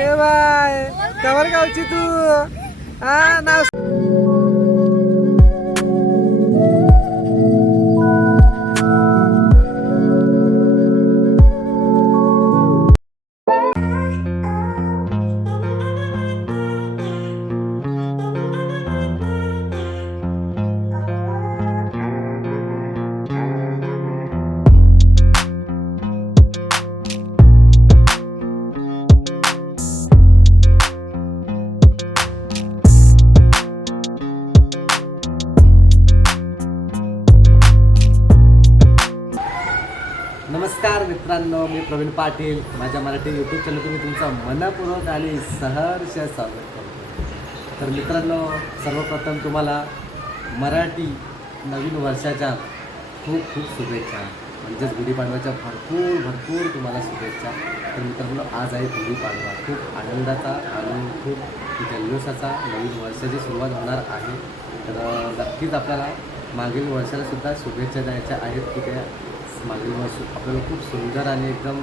ए bye. Cover गावची तू. हा नाव प्रवीण पाटील माझ्या मराठी यूट्यूब चॅनल तुम्ही तुमचं मनपूर्वक आणि सहर्ष स्वागत करतो. तर मित्रांनो सर्वप्रथम तुम्हाला मराठी नवीन वर्षाच्या खूप खूप शुभेच्छा. म्हणजेच गुढीपाडव्याच्या भरपूर भरपूर तुम्हाला शुभेच्छा. तर मित्रांनो आज आहे गुढीपाडवा. खूप आनंदाचा आणि खूप जल्लोषाचा नवीन वर्षाची सुरुवात होणार आहे. तर नक्कीच आपल्याला मागील वर्षाला सुद्धा शुभेच्छा द्यायच्या आहेत. की त्या मागील वर्ष आपल्याला खूप सुंदर आणि एकदम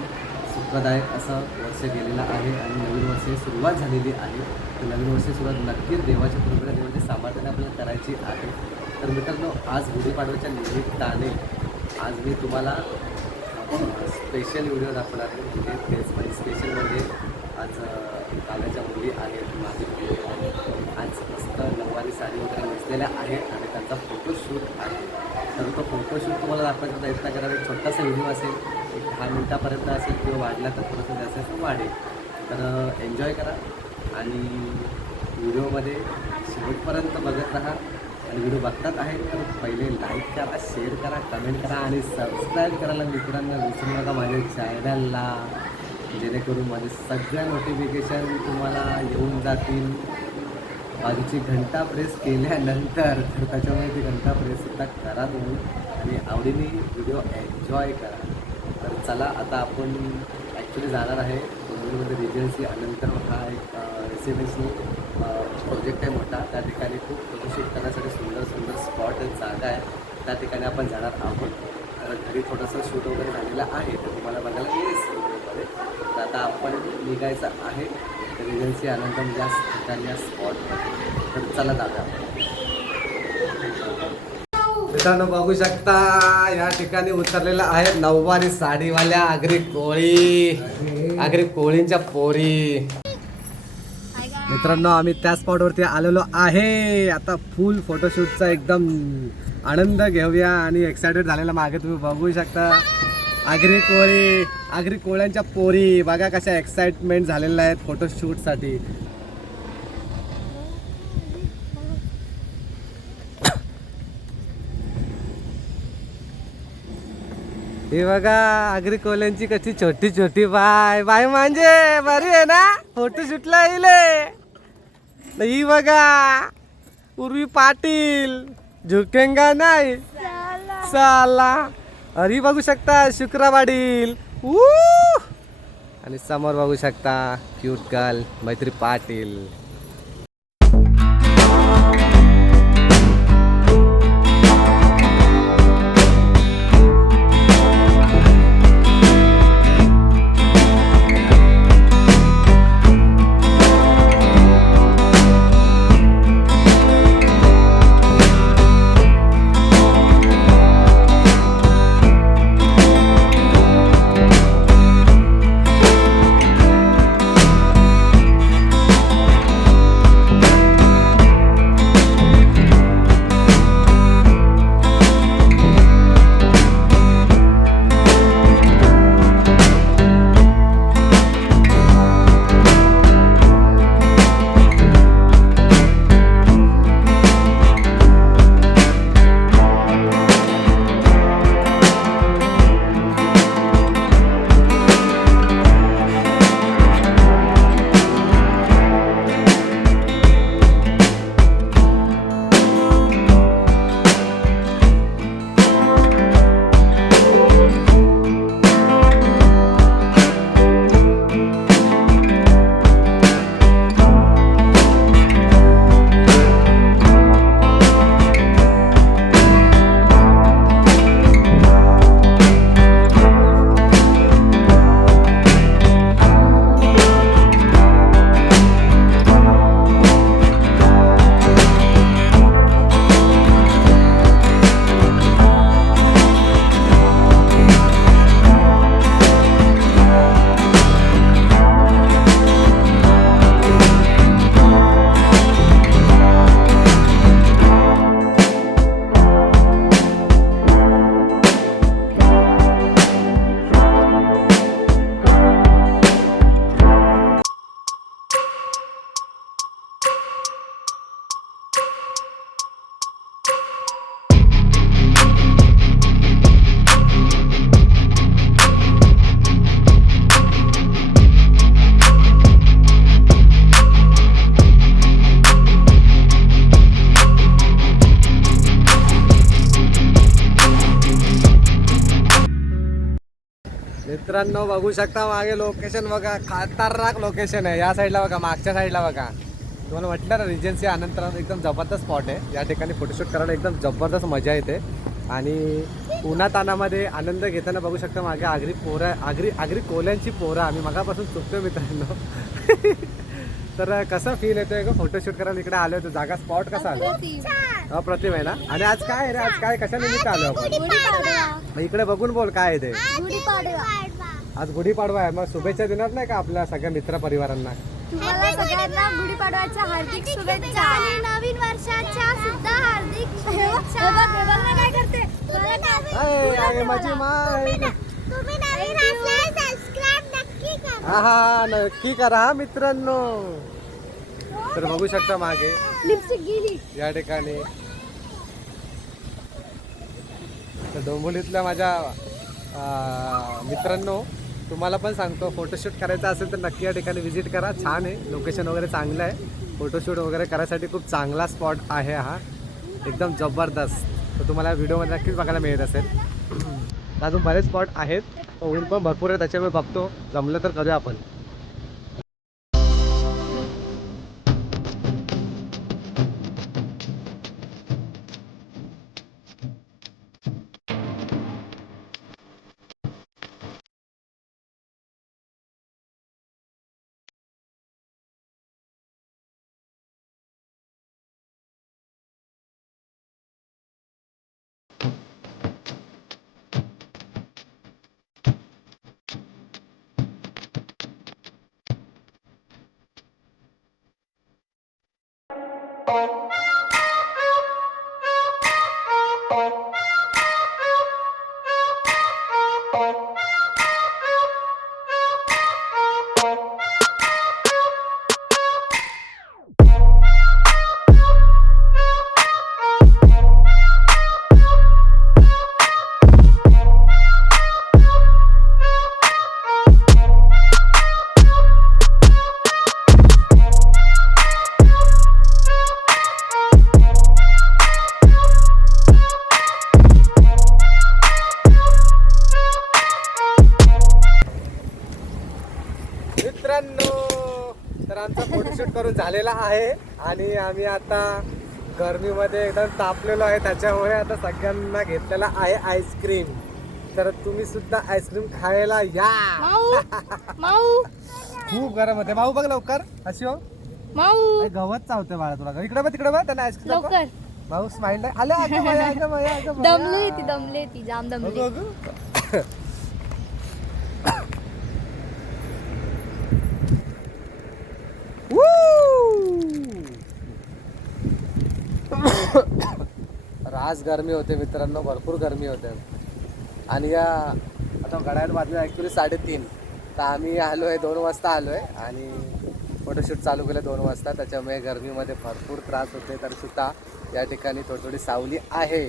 सुखदायक असं वर्ष गेलेलं आहे आणि नवीन वर्षाची सुरुवात झालेली आहे. तर नवीन वर्षाची सुरुवात नक्कीच देवाच्या कृपया देवाच्या सामर्थ्याने आपल्याला करायची आहे. तर मित्रांनो आज गुढीपाडव्याच्या निमित्ताने आज मी तुम्हाला स्पेशल व्हिडिओ दाखवणार आहे. म्हणजे तेच म्हणजे स्पेशल म्हणजे आज काल्याच्या मुली आहेत माझी आज मस्त नऊवारी साडी वगैरे नेसलेल्या आहेत आणि त्यांचा फोटोशूट आहे. तर तो फोटोशूट तुम्हाला दाखवायचा प्रयत्न करा. एक छोटासा व्हिडिओ असेल एक दहा मिनटापर्यंत असेल किंवा वाढला तर थोडंसं जास्त वाढेल. तर एन्जॉय करा आणि व्हिडिओमध्ये शेवटपर्यंत बघत राहा. आणि व्हिडिओ बघतात आहे तर पहिले लाईक करा शेअर करा कमेंट करा आणि सबस्क्राईब करायला मित्रांना विसरू नका माझ्या चॅनलला जेणेकरून माझे सगळ्या नोटिफिकेशन तुम्हाला येऊन जातील. बाजूची घंटा प्रेस केल्यानंतर तर त्याच्यामुळे ती घंटा प्रेससुद्धा करा तुम्ही. आणि आवडीने व्हिडिओ एन्जॉय करा. तर चला आता आपण ॲक्च्युली जाणार आहे कोल्हापूरमध्ये रिजन्सी अनंतर हा एक रेसिडेन्सी प्रोजेक्ट आहे मोठा. त्या ठिकाणी खूप फोटोशूट करण्यासाठी सुंदर सुंदर स्पॉट जागा आहे. त्या ठिकाणी आपण जाणार आहोत. तर घरी थोडंसं शूट वगैरे झालेलं आहे तर तुम्हाला बघायला येईल व्हिडिओमध्ये तर आता आपण निघायचं आहे. रेजन्सी आनंदम या ठिकाणी या स्पॉटमध्ये तर चला जाऊया मित्रांनो बघू शकता या ठिकाणी उतरलेला आहे नऊवारी साडीवाल्या आगरी कोळी. आगरी कोळींच्या पोरी. मित्रांनो आम्ही त्या स्पॉटवरती आलेलो आहे. आता फुल फोटोशूटचा एकदम आनंद घेऊया आणि एक्सायटेड झालेला मागे तुम्ही बघू शकता. आगरी कोळी आगरी कोळ्यांच्या पोरी. बघा कशा एक्साइटमेंट झालेल्या आहेत फोटोशूटसाठी हे बघा आगरी कोल्यांची कशी छोटी छोटी बाय. बाय म्हणजे बरी आहे ना? फोटो शूटला येईल ही बघा पूर्वी पाटील. झुकेंगा नाही. साला. अरे बघू शकता शुक्रवाडील ऊ आणि समोर बघू शकता क्यूट गर्ल मैत्री पाटील. मित्रांनो बघू शकता मागे लोकेशन बघा. खतरनाक लोकेशन आहे. या साईडला बघा मागच्या साईडला बघा. तुम्हाला म्हटलं ना रिजन्सी अनंतराव एकदम जबरदस्त स्पॉट आहे. या ठिकाणी फोटोशूट करायला एकदम जबरदस्त मजा येते. आणि उन्हातानामध्ये आनंद घेताना बघू शकता मागे आगरी पोरं आगरी आगरी कोल्यांची पोरं. आम्ही मगापासून चुकतोय मित्रांनो. तर कसं फील येतोय का फोटोशूट करायला इकडे आलो होतो. जागा स्पॉट कसा आलो? अप्रतिम आहे ना? आणि आज काय आहे रे? आज काय? कशा निमित्त आलो आपण? इकडे बघून बोल काय ते? आज गुढीपाडवा आहे. मग शुभेच्छा देणार नाही का आपल्या सगळ्या मित्र परिवारांना? तुम्हाला सगळ्यांना गुढीपाडव्याच्या हार्दिक शुभेच्छा. आणि नवीन वर्षाच्या सुद्धा हार्दिक शुभेच्छा. काय करते. अय, अरे माझी माय. तुम्ही नवीन असल्यास सबस्क्राइब नक्की करा. हा हा नक्की करा हा मित्रांनो. तर बघू शकता मागे. लिपस्टिक गेली. या ठिकाणी. तर डोंबिवलीतल्या माझ्या अं, मित्रांनो तुम्हाला पण सांगतो फोटोशूट करायचा असेल तर नक्की या ठिकाणी व्हिजिट करा. छान आहे लोकेशन वगैरे चांगलं आहे. फोटोशूट वगैरे करायसाठी खूप चांगला स्पॉट आहे हा. एकदम जबरदस्त. तर तुम्हाला व्हिडिओमध्ये नक्कीच बघायला मिळत असेल. अजून बरेच स्पॉट आहेत. ऊन पण भरपूर आहे त्याच्यामुळे बघतो. जमलं तर करूया आपण. मित्रांनो झालेला आहे आणि आम्ही आता गरमीमध्ये एकदम तापलेलो आहे त्याच्यामुळे आता सगळ्यांना घेतलेला आहे आईस्क्रीम. तर तुम्ही सुद्धा आईस्क्रीम खायला या. माऊ माऊ. खूप गरम होते. भाऊ बघ लवकर. अशी हो. माऊ. गवत चावते बाळा तुला. इकडे बघ तिकडे बघ त्यांना आईस्क्रीम लवकर. भाऊ स्माइल आले. दमली ती दमली ती जाम दमली. आज गरमी होते मित्रांनो भरपूर गरमी होते. आणि या आता घड्याळ वाजले ॲक्च्युली साडेतीन. तर आम्ही आलो आहे दोन वाजता आलो आहे आणि फोटोशूट चालू केलं दोन वाजता. त्याच्यामुळे गरमीमध्ये भरपूर त्रास होते तर सुद्धा या ठिकाणी थोडी थोडी सावली आहे.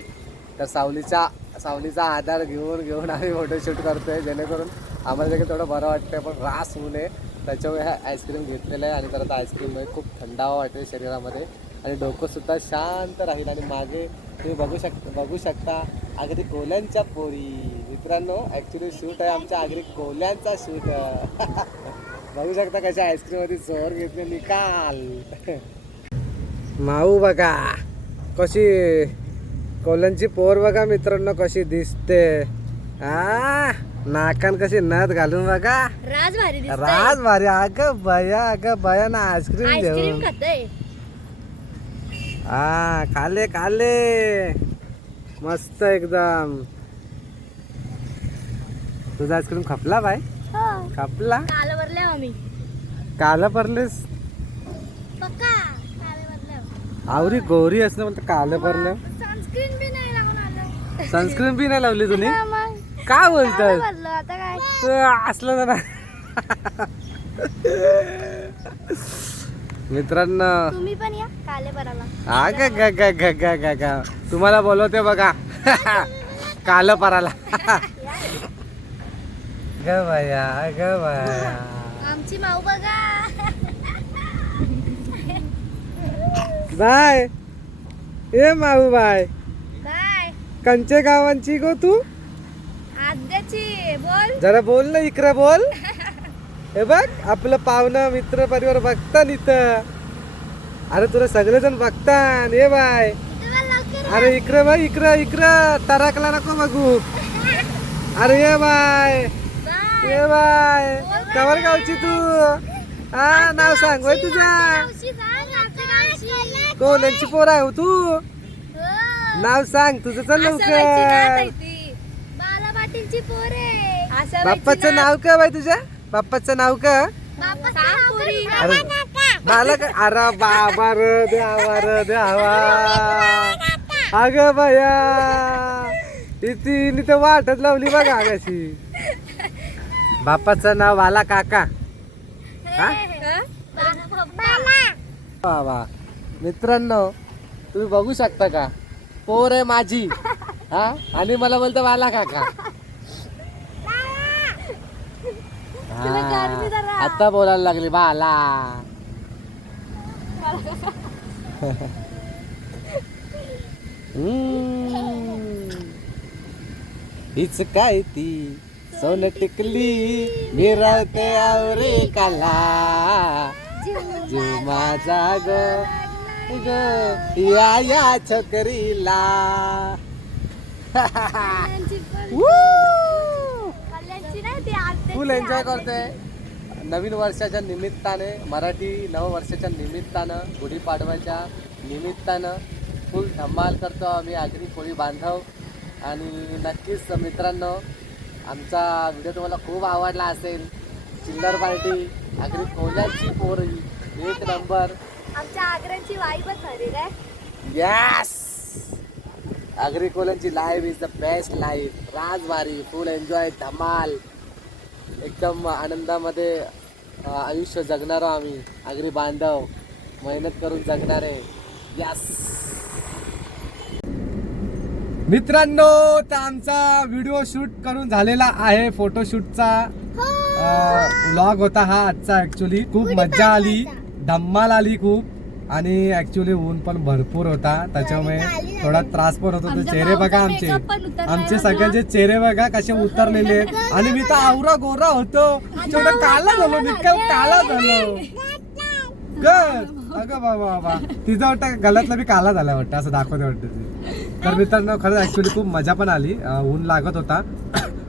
तर सावलीचा सावलीचा आधार घेऊन घेऊन आम्ही फोटोशूट करतो आहे जेणेकरून आम्हाला देखील थोडं बरं वाटतं पण रास होऊ नये. त्याच्यामुळे आईस्क्रीम घेतलेलं आहे. आणि परत आईस्क्रीममुळे खूप थंडावा वाटते शरीरामध्ये. आणि डोकंसुद्धा शांत राहील. आणि मागे तुम्ही बघू शकता बघू शकता अगदी कोल्यांच्या पोरी. मित्रांनो ॲक्च्युली शूट आहे आमच्या अगदी कोल्यांचा शूट बघू शकता कशा आईस्क्रीममध्ये जोर घेतले निकाल. माऊ बघा कशी कोल्यांची पोर बघा मित्रांनो कशी दिसते. आ नाकान कशी नथ घालून बघा. राज भारी. राज भारी अगं बया अगं बया ना आईस्क्रीम घेऊन. हा खाले खाले मस्त एकदम. तुझा आईस्क्रीम खपला बाय खपला? काल भरले आम्ही. काला परलेस पक्का? काल भरले आवरी गोरी असणं म्हणतं काल परलं सनस्क्रीन बी नाही लावून आलं. सनस्क्रीन बी नाही लावली तुम्ही हा, का भरलं काय? असलं ना. मित्रांनो. तुम्ही पण या काले भराला हा ग ग ग ग ग ग ग. तुम्हाला बोलवते बघा. काल पराला. ग बया ग बया. आमची माऊ बघा. बाय. ए माऊ बाय. काय कंचे गावांची गो तू? आद्याची बोल. जरा बोल ना इकडे बोल. हे बघ आपलं पाहुणं मित्र परिवार बघता इथं. अरे तुला सगळेजण बघतान. ये बाय. अरे इकडे बाय इकडं इकडं. तरकला नको बघू. अरे ये बाय. ये बाय. कवर गावची तू? हा नाव सांग वय तुझ्या कोल्यांची पोर आहे हो तू? नाव सांग तुझं चल लवकर. बाला पाटीलची पोरे बाप्पाचं नाव का बाय तुझ्या बाप्पाचं नाव का? अरे मला का अरे बाबा र द्यावा र द्यावा अग बया ती तर वाटत लावली बघा आगाशी बाप्पाचं नाव वाला काका. हा? वा मित्रांनो तुम्ही बघू शकता का? पोर आहे माझी. हा? आणि मला बोलतो वाला काका हा, आता बोलायला लागली बाला. हीच काय ती? सोन टिकली मिरवते आवरे काला. जीव माझा ग ग या या छकरीला. फुल एन्जॉय करतोय. नवीन वर्षाच्या निमित्ताने मराठी नववर्षाच्या निमित्तानं गुढीपाडव्याच्या निमित्तानं फुल धमाल करतो आम्ही आगरी कोळी बांधव. आणि नक्कीच मित्रांनो आमचा व्हिडिओ तुम्हाला खूप आवडला असेल. चिल्लर पार्टी आगरी कोल्याची पोरी एक नंबर. आमच्या आग्र्याची वाईबच भारी काय yes Agri कोल्यांची life is the best life राजवारी full enjoy धमाल. एकदम आनंदामध्ये आयुष्य जगणारो आम्ही. आगरी बांधव. मेहनत करून जगणारे. यस मित्रांनो तर आमचा व्हिडिओ शूट करून झालेला आहे फोटोशूटचा व्लॉग होता हा आजचा ऍक्च्युली खूप मज्जा आली. धम्माल आली खूप. आणि ऍक्च्युली ऊन पण भरपूर होता. त्याच्यामुळे थोडा त्रास पण होत. होता चेहरे बघा आमचे. आमचे सगळ्यांचे चेहरे बघा कसे उतरलेले आणि मी तर आवरा गोरा होतो. तेवढं काला झालो निकाल काला झालो. ग! अगं बाबा बाबा. तिचं वाटतं गळ्यातला बी काला झाला वाटतं असं दाखवते वाटतं ते. तर मित्रांनो खरंच ऍक्च्युली खूप मजा पण आली. ऊन लागत होता.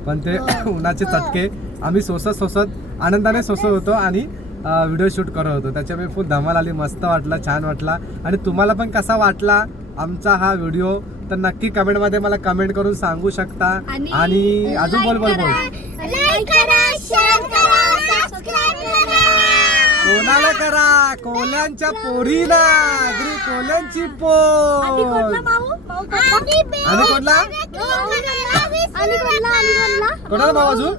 पण ते उन्हाचे चटके. आम्ही सोसत सोसत आनंदाने सोसत होतो आणि व्हिडिओ शूट करत होतो. त्याच्यामुळे फुल धमाल आली मस्त वाटला छान वाटला. आणि तुम्हाला पण कसा वाटला आमचा हा व्हिडिओ तर नक्की कमेंटमध्ये मला कमेंट करून सांगू शकता. आणि अजून बोल बोल बोल. लाईक करा शेअर करा सबस्क्राईब करा. कोणाला करा? कोल्यांच्या पोरीला. अगदी कोल्यांची पोर. आणि कोणला कोणला भाऊ अजून?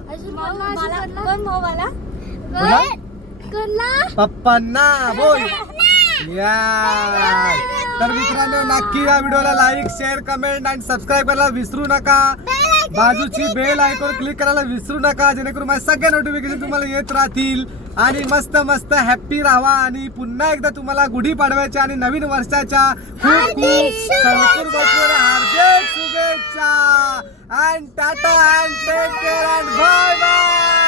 कोणला पप्पांना. बोल. या. तर मित्रांनो नक्की या व्हिडिओला लाईक शेअर कमेंट आणि सबस्क्राईब करायला विसरू नका. बाजूची बेल आयकॉन क्लिक करायला विसरू नका जेणेकरून माझ्या सगळ्या नोटिफिकेशन तुम्हाला येत राहतील. आणि मस्त मस्त हॅप्पी राहा आणि पुन्हा एकदा तुम्हाला गुढी पाडव्याच्या आणि नवीन वर्षाच्या खूप खूप भरपूर भरपूर हार्दिक शुभेच्छा. And tata and take care and bye bye